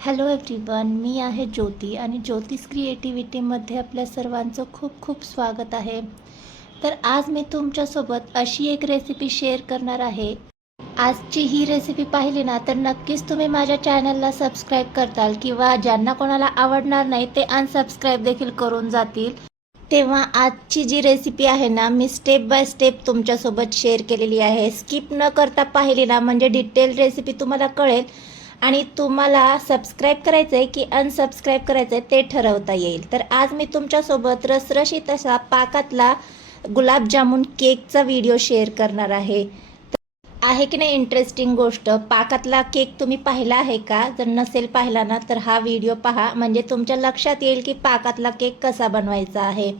Hello everyone, मी आहे ज्योती आणि ज्योतिष क्रिएटिव्हिटीमध्ये आपल्या सर्वांचं खूप खूप स्वागत आहे. तर आज मी तुमच्यासोबत अशी एक रेसिपी शेअर करणार आहे. आजची ही रेसिपी पाहिली ना तर नक्कीच तुम्ही माझ्या चॅनलला सबस्क्राईब करताल किंवा ज्यांना कोणाला आवडणार नाही ते अनसबस्क्राईब देखील करून जातील. तेव्हा आजची जी रेसिपी आहे ना मी स्टेप बाय स्टेप तुमच्यासोबत शेअर केलेली आहे. स्किप न करता पाहिली ना म्हणजे डिटेल रेसिपी तुम्हाला कळेल आणि तुम्हाला सबस्क्राईब करायचं आहे की अनसबस्क्राईब करायचं आहे ते ठरवता येईल. तर आज मी तुमच्यासोबत रसरशीत असा पाकातला गुलाबजामुन केकचा व्हिडिओ शेअर करणार आहे. आहे की नाही इंटरेस्टिंग गोष्ट. पाकातला केक तुम्ही पाहिला आहे का? जर नसेल पाहिला ना तर हा व्हिडिओ पहा, म्हणजे तुमच्या लक्षात येईल की पाकातला केक कसा बनवायचा आहे.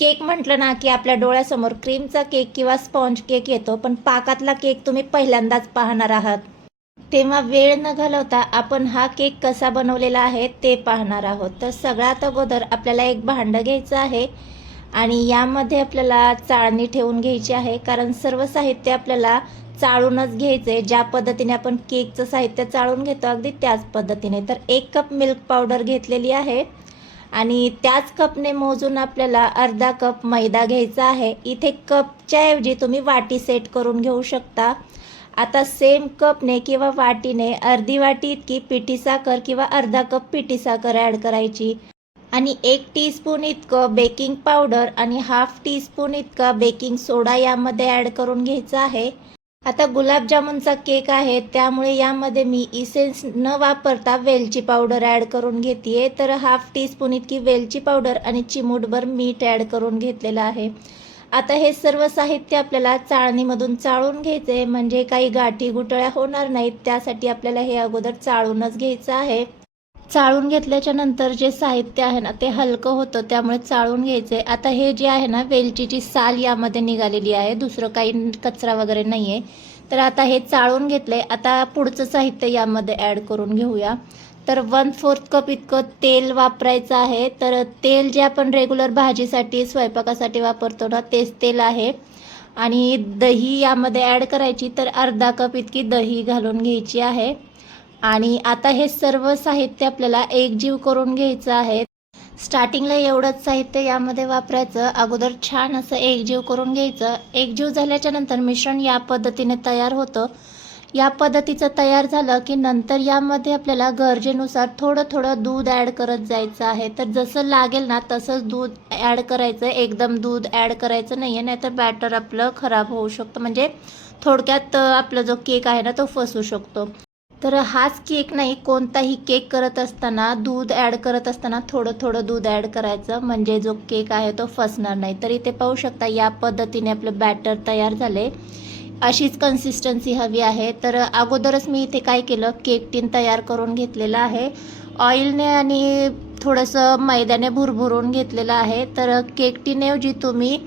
केक म्हटलं ना की आपल्या डोळ्यासमोर क्रीमचा केक किंवा स्पॉन्ज केक येतो, पण पाकातला केक तुम्ही पहिल्यांदाच पाहणार आहात. तेव्हा वेळ न घालवता आपण हा केक कसा बनवलेला आहे ते पाहणार आहोत. तर सगळ्यात अगोदर आपल्याला एक भांडं घ्यायचं आहे आणि यामध्ये आपल्याला चाळणी ठेवून घ्यायची आहे, कारण सर्व साहित्य आपल्याला चाळूनच घ्यायचं आहे. ज्या पद्धतीने आपण केकचं साहित्य चाळून घेतो अगदी त्याच पद्धतीने. तर 1 कप मिल्क पावडर घेतलेली आहे आणि त्याच कपने मोजून आपल्याला अर्धा कप मैदा घ्यायचा आहे. इथे कपच्या ऐवजी तुम्ही वाटी सेट करून घेऊ शकता. आता सेम कपने किंवा वाटीने अर्धी वाटी इतकी पिठी साखर किंवा अर्धा कप पिठी साखर ॲड करायची आणि 1 टीस्पून इतकं बेकिंग पावडर आणि हाफ टीस्पून इतका बेकिंग सोडा यामध्ये ॲड करून घ्यायचा आहे. आता गुलाबजामुनचा केक आहे त्यामुळे यामध्ये मी इसेन्स न वापरता वेलची पावडर ॲड करून घेते. तर हाफ टीस्पून इतकी वेलची पावडर आणि चिमूटभर मीठ ॲड करून घेतलेलं आहे. आता हे सर्व साहित्य आपल्याला चाळणीमधून चाळून घ्यायचे, म्हणजे काही गाठी गुटळ्या होणार नाहीत. त्यासाठी आपल्याला हे अगोदर चाळूनच घ्यायचं आहे. चाळून घेतल्याच्या नंतर जे साहित्य आहे ना ते हलकं होतं, त्यामुळे चाळून घ्यायचे. आता हे जे आहे ना वेलचीची साल यामध्ये निघालेली आहे, दुसरं काही कचरा वगैरे नाही आहे. तर आता हे चाळून घेतले. आता पुढचं साहित्य यामध्ये ॲड करून घेऊया. तर 1/4 कप इतकं तेल वापरायचं आहे. तर तेल जे आपण रेग्युलर भाजीसाठी स्वयंपाकासाठी वापरतो ना तेच तेल आहे. आणि दही यामध्ये ॲड करायची. तर अर्धा कप इतकी दही घालून घ्यायची आहे आणि आता हे सर्व साहित्य आपल्याला एकजीव करून घ्यायचं आहे. स्टार्टिंगला एवढंच साहित्य यामध्ये वापरायचं. अगोदर छान असं एकजीव करून घ्यायचं. एकजीव झाल्याच्या नंतर मिश्रण या पद्धतीने तयार होतं. या पद्धतीचं तयार झालं की नंतर यामध्ये आपल्याला गरजेनुसार थोडं थोडं दूध ॲड करत जायचं आहे. तर जसं लागेल ना तसंच दूध ॲड करायचं. एकदम दूध ॲड करायचं नाही आहे, नाहीतर बॅटर आपलं खराब होऊ शकतं. म्हणजे थोडक्यात आपला जो केक आहे ना तो फसू शकतो. तर हाच केक नाही, कोणताही केक करत असताना दूध ॲड करत असताना थोडं थोडं दूध ॲड करायचं, म्हणजे जो केक आहे तो फसणार नाही. तर इथे पाहू शकता या पद्धतीने आपलं बॅटर तयार झाले. अशीच कन्सिस्टन्सी हवी आहे. तर अगोदरच मी इथे काय केलं, केक टीन तयार करून घेतलेलं आहे. ऑइलने आणि थोडंसं मैद्याने भुरभुरून घेतलेलं आहे. तर केक टीनऐवजी तुम्ही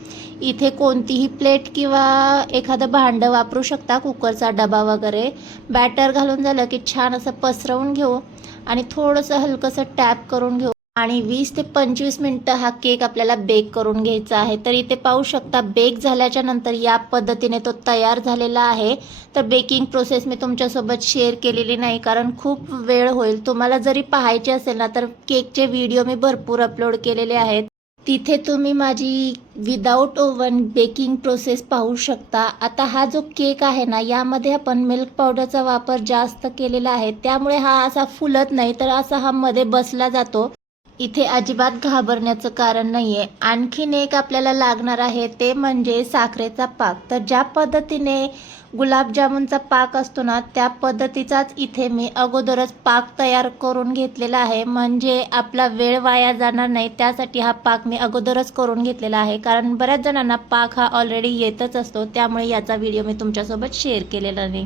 इथे कोणतीही प्लेट किंवा एखादं भांडं वापरू शकता, कुकरचा डबा वगैरे. बॅटर घालून झालं की छान असं पसरवून घेऊ आणि थोडंसं हलकंसं टॅप करून घेऊ आणि 20 ते 25 मिनटं हा केक आपल्याला बेक करून घ्यायचा आहे. तर इथे पाहू शकता बेक झाल्याच्या नंतर या पद्धतीने तो तयार झालेला आहे. तर बेकिंग प्रोसेस मी तुमच्यासोबत शेअर केलेली नाही, कारण खूप वेळ होईल. तुम्हाला जरी पाहायचे असेल ना तर केकचे व्हिडिओ मी भरपूर अपलोड केलेले आहेत, तिथे तुम्ही माझी विदाऊट ओव्हन बेकिंग प्रोसेस पाहू शकता. आता हा जो केक आहे ना यामध्ये आपण मिल्क पावडरचा वापर जास्त केलेला आहे, त्यामुळे हा असा फुलत नाही, तर असा हा मध्ये बसला जातो. इथे अजिबात घाबरण्याचं कारण नाही आहे. आणखीन एक आपल्याला लागणार आहे ते म्हणजे साखरेचा पाक. तर ज्या पद्धतीने गुलाबजामुनचा पाक असतो ना त्या पद्धतीचाच इथे मी अगोदरच पाक तयार करून घेतलेला आहे, म्हणजे आपला वेळ वाया जाणार नाही. त्यासाठी हा पाक मी अगोदरच करून घेतलेला आहे, कारण बऱ्याच जणांना पाक हा ऑलरेडी येतच असतो, त्यामुळे याचा व्हिडिओ मी तुमच्यासोबत शेअर केलेला नाही.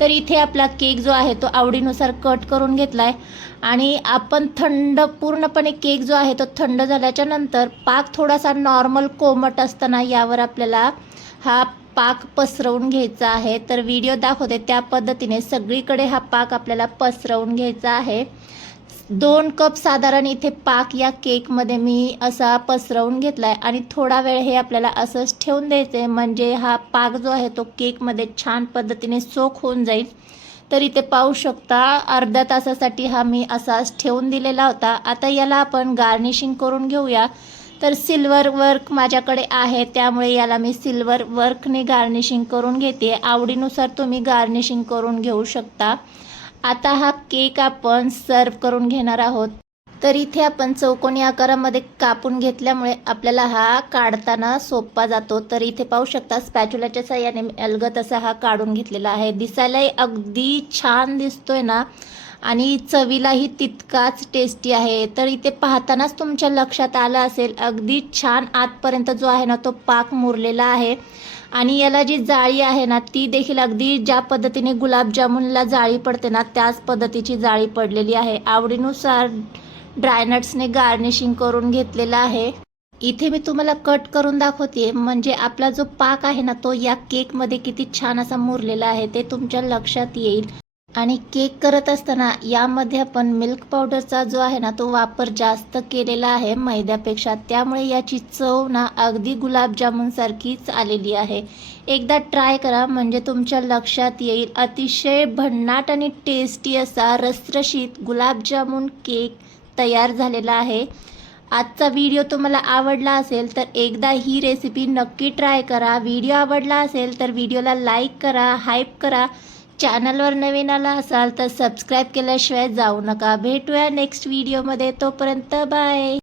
तर इथे आपला केक जो आहे तो आवडीनुसार कट करून घेतला आहे आणि आपण पूर्णपणे केक जो आहे तो थंड झाल्याच्या नंतर पाक थोडासा नॉर्मल कोमट असताना यावर आपल्याला हा पाक पसरवून घ्यायचा आहे. तर व्हिडिओ दाखवते त्या पद्धतीने सगळीकडे हा पाक आपल्याला पसरवून घ्यायचा आहे. 2 कप साधारण इथे पाक या केकमध्ये मी असा पसरवून घेतला आहे आणि थोडा वेळ हे आपल्याला असंच ठेवून द्यायचं आहे, म्हणजे हा पाक जो आहे तो केकमध्ये छान पद्धतीने सोक होऊन जाईल. तर इथे पाहू शकता अर्ध्या तासासाठी हा मी असाच ठेवून दिलेला होता. आता याला आपण गार्निशिंग करून घेऊया. तर सिल्वर वर्क माझ्याकडे आहे, त्यामुळे याला मी सिल्वर वर्कने गार्निशिंग करून घेते. आवडीनुसार तुम्ही गार्निशिंग करून घेऊ शकता. आता हा केक आपण सर्व करून घेणार आहोत. तर इथे आपण चौकोनी आकारामध्ये कापून घेतल्यामुळे आपल्याला हा काढताना सोपा जातो. तर इथे पाहू शकता स्पॅच्युलाच्या साहाय्याने मी अलगद असा हा काढून घेतलेला आहे. दिसायलाही अगदी छान दिसतोय ना, आणि चवीलाही तितकाच टेस्टी आहे. तर इथे पाहतानाच तुमच्या लक्षात आलं असेल अगदी छान आतपर्यंत जो आहे ना तो पाक मुरलेला आहे. आणि याला जी जाळी आहे ना ती देखील अगदी ज्या पद्धतीने गुलाबजामुनला जाळी पडते ना त्याच पद्धतीची जाळी पडलेली आहे. आवडीनुसार ड्रायनट्सने गार्निशिंग करून घेतलेला आहे. इथे मी तुम्हाला कट करून दाखवते, म्हणजे आपला जो पाक आहे ना तो या केकमध्ये किती छान असा मुरलेला आहे ते तुमच्या लक्षात येईल. आणि केक करत असताना यामध्ये आपण मिल्क पावडरचा जो आहे ना तो वापर जास्त केलेला आहे मैद्यापेक्षा, त्यामुळे याची चव ना अगदी गुलाबजामुनसारखीच आलेली आहे. एकदा ट्राय करा म्हणजे तुमच्या लक्षात येईल. अतिशय भन्नाट आणि टेस्टी असा रसरशीत गुलाबजामुन केक तयार झालेला आहे. आजचा व्हिडिओ तुम्हाला आवडला असेल तर एकदा ही रेसिपी नक्की ट्राय करा. व्हिडिओ आवडला असेल तर व्हिडिओला लाईक करा, हाईप करा. चॅनलवर नवीन आला असाल तर सबस्क्राईब केल्याशिवाय जाऊ नका. भेटूया नेक्स्ट व्हिडिओमध्ये. तोपर्यंत बाय.